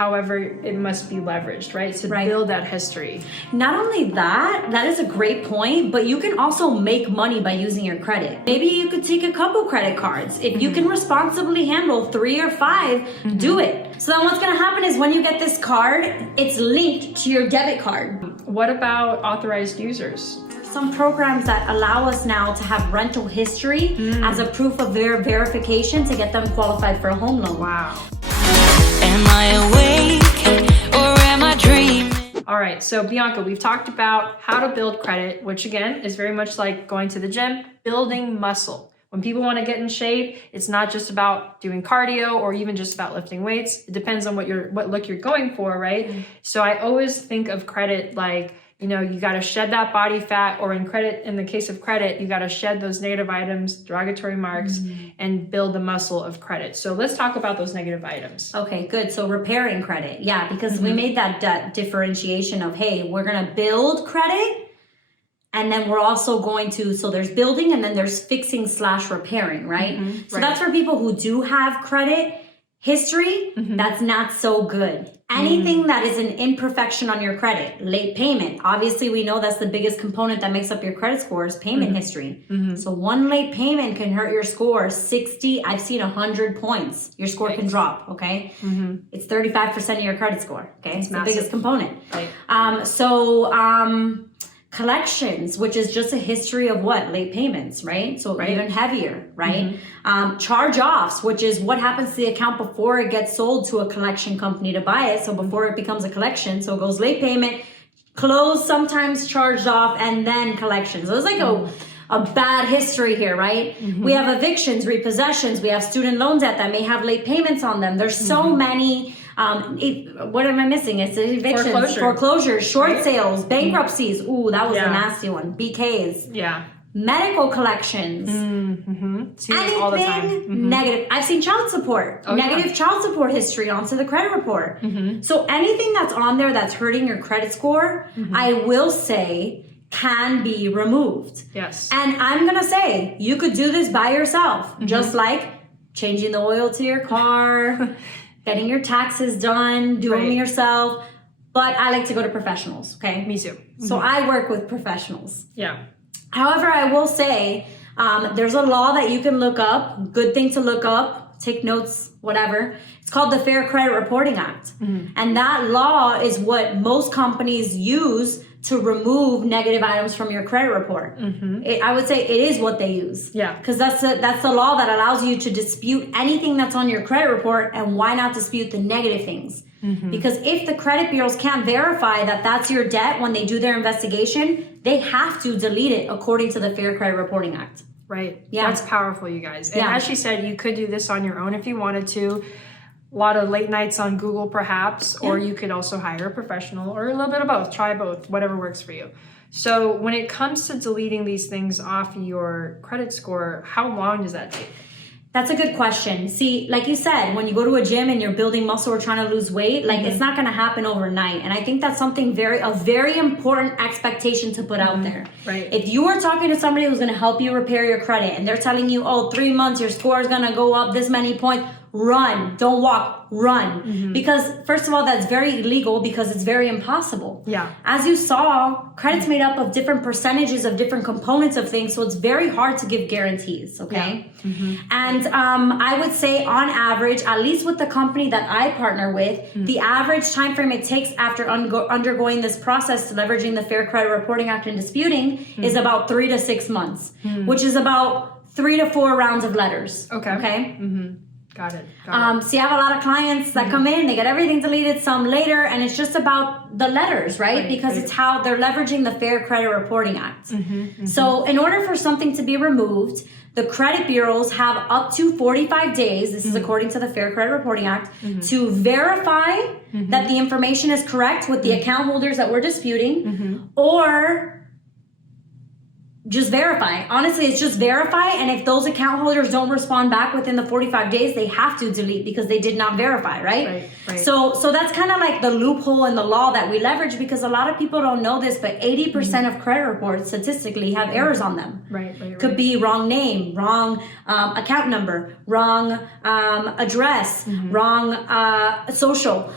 However, it must be leveraged, right? To build that history. Not only that, that is a great point, but you can also make money by using your credit. Maybe you could take a couple credit cards. If you can responsibly handle 3 or 5, do it. So then what's gonna happen is when you get this card, it's linked to your debit card. What about authorized users? Some programs that allow us now to have rental history as a proof of their verification to get them qualified for a home loan. Wow. Am I awake or am I dreaming? All right, so Bianca, we've talked about how to build credit, which again is very much like going to the gym, building muscle. When people want to get in shape, it's not just about doing cardio or even just about lifting weights. It depends on what look you're going for, right? So I always think of credit like, you know, you got to shed that body fat, or in the case of credit, you got to shed those negative items, derogatory marks, and build the muscle of credit. So let's talk about those negative items. Okay, good. So repairing credit. Yeah, because we made that differentiation of, hey, we're going to build credit, and then we're also going to, so there's building and then there's fixing / repairing, right? So that's for people who do have credit history, that's not so good. Anything that is an imperfection on your credit, late payment. Obviously, we know that's the biggest component that makes up your credit score is payment history. So one late payment can hurt your score 60, I've seen 100 points. Your score can drop, okay? It's 35% of your credit score, okay? It's the biggest component. Collections, which is just a history of what? Late payments, right? So even heavier, right? Charge-offs, which is what happens to the account before it gets sold to a collection company to buy it. So before it becomes a collection, so it goes late payment, closed, sometimes charged off, and then collections. So it's like a bad history here, right? We have evictions, repossessions, we have student loan debt that may have late payments on them. There's so many, what am I missing? It's evictions, foreclosures, short sales, bankruptcies. Ooh, that was a nasty one. BKs. Yeah. Medical collections. Anything all the time. Negative. I've seen child support. Negative child support history onto the credit report. So anything that's on there that's hurting your credit score, I will say, can be removed. Yes. And I'm going to say, you could do this by yourself, just like changing the oil to your car, getting your taxes done, doing it yourself. But I like to go to professionals, okay? Me too. So I work with professionals. Yeah. However, I will say, there's a law that you can look up, good thing to look up, take notes, whatever. It's called the Fair Credit Reporting Act. And that law is what most companies use to remove negative items from your credit report. I would say it is what they use. Yeah. Because that's the law that allows you to dispute anything that's on your credit report, and why not dispute the negative things? Because if the credit bureaus can't verify that that's your debt when they do their investigation, they have to delete it according to the Fair Credit Reporting Act. Right. Yeah. That's powerful, you guys. And as she said, you could do this on your own if you wanted to. A lot of late nights on Google, perhaps, or you could also hire a professional, or a little bit of both. Try both, whatever works for you. So when it comes to deleting these things off your credit score, how long does that take? That's a good question. See, like you said, when you go to a gym and you're building muscle or trying to lose weight, like it's not going to happen overnight. And I think that's something a very important expectation to put out there. Right. If you are talking to somebody who's going to help you repair your credit and they're telling you, oh, 3 months, your score is going to go up this many points, run. Don't walk, run. Because first of all, that's very illegal because it's very impossible. Yeah. As you saw, credit's made up of different percentages of different components of things. So it's very hard to give guarantees. Okay. Yeah. And I would say on average, at least with the company that I partner with, the average time frame it takes after undergoing this process, leveraging the Fair Credit Reporting Act and disputing, is about 3 to 6 months, which is about 3 to 4 rounds of letters. Okay. Got it. So you have a lot of clients that come in, they get everything deleted, some later, and it's just about the letters, right? Because it's how they're leveraging the Fair Credit Reporting Act. So in order for something to be removed, the credit bureaus have up to 45 days, this is according to the Fair Credit Reporting Act, to verify that the information is correct with the account holders that we're disputing, or just verify. Honestly, it's just verify, and if those account holders don't respond back within the 45 days, they have to delete because they did not verify, right? So that's kind of like the loophole in the law that we leverage, because a lot of people don't know this, but 80% of credit reports statistically have errors on them. Could be wrong name, wrong account number, wrong address, wrong social.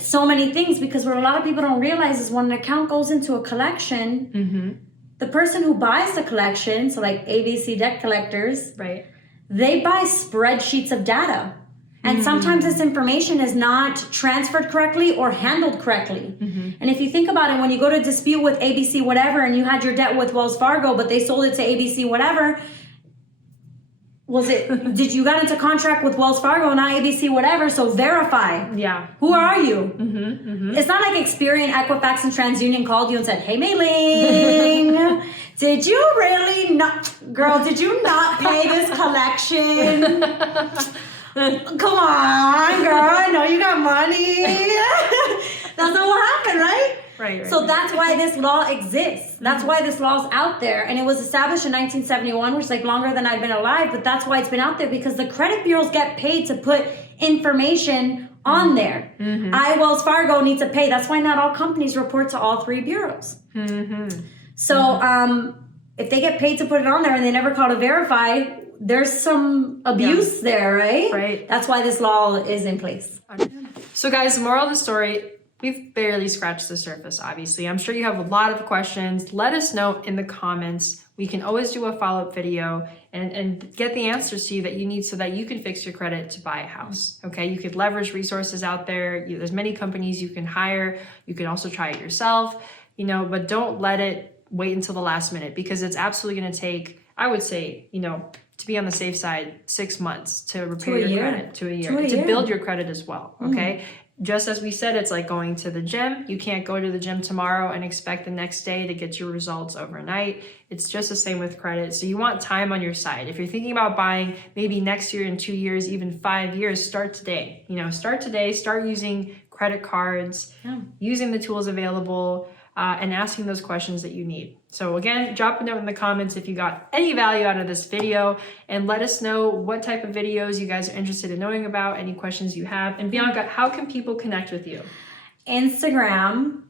so many things, because what a lot of people don't realize is when an account goes into a collection, the person who buys the collection, so like ABC debt collectors, right, they buy spreadsheets of data. And sometimes this information is not transferred correctly or handled correctly. And if you think about it, when you go to dispute with ABC whatever and you had your debt with Wells Fargo, but they sold it to ABC whatever, did you got into contract with Wells Fargo, not ABC whatever, so verify. Yeah. Who are you? It's not like Experian, Equifax, and TransUnion called you and said, hey, Mei-Ling, did you really not, girl, did you not pay this collection? Come on, girl, I know you got money. That's not what happened, right? Right. So that's why this law exists. That's why this law's out there. And it was established in 1971, which is like longer than I've been alive, but that's why it's been out there, because the credit bureaus get paid to put information on there. Wells Fargo needs to pay. That's why not all companies report to all three bureaus. So if they get paid to put it on there and they never call to verify, there's some abuse there, right? Right. That's why this law is in place. So guys, the moral of the story, we've barely scratched the surface, obviously. I'm sure you have a lot of questions. Let us know in the comments. We can always do a follow-up video and get the answers to you that you need so that you can fix your credit to buy a house, okay? You could leverage resources out there. There's many companies you can hire. You can also try it yourself, but don't let it wait until the last minute, because it's absolutely gonna take, I would say, to be on the safe side, 6 months to repair your credit, to a year, build your credit as well, okay? Just as we said, it's like going to the gym. You can't go to the gym tomorrow and expect the next day to get your results overnight. It's just the same with credit. So you want time on your side. If you're thinking about buying maybe next year, in 2 years, even 5 years, start today. Start today, start using credit cards, using the tools available, and asking those questions that you need. So again, drop a note in the comments if you got any value out of this video, and let us know what type of videos you guys are interested in knowing about, any questions you have. And Bianca, how can people connect with you? Instagram,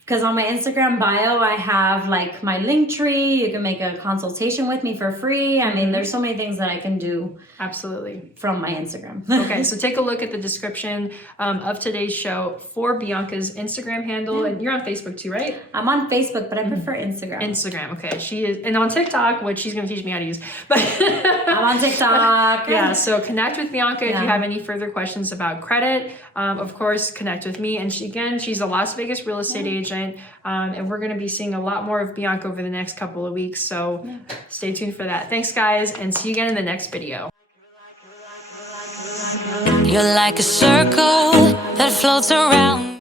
because on my Instagram bio, I have like my link tree. You can make a consultation with me for free. I mean, there's so many things that I can do. Absolutely. From my Instagram. Okay, so take a look at the description of today's show for Bianca's Instagram handle. And you're on Facebook too, right? I'm on Facebook, but I prefer Instagram. Instagram, okay. She is, and on TikTok, which she's gonna teach me how to use. But I'm on TikTok. Yeah, so connect with Bianca if you have any further questions about credit. Of course, connect with me. And she's a Las Vegas real estate agent. And we're gonna be seeing a lot more of Bianca over the next couple of weeks. So stay tuned for that. Thanks guys, and see you again in the next video. You're like a circle that floats around.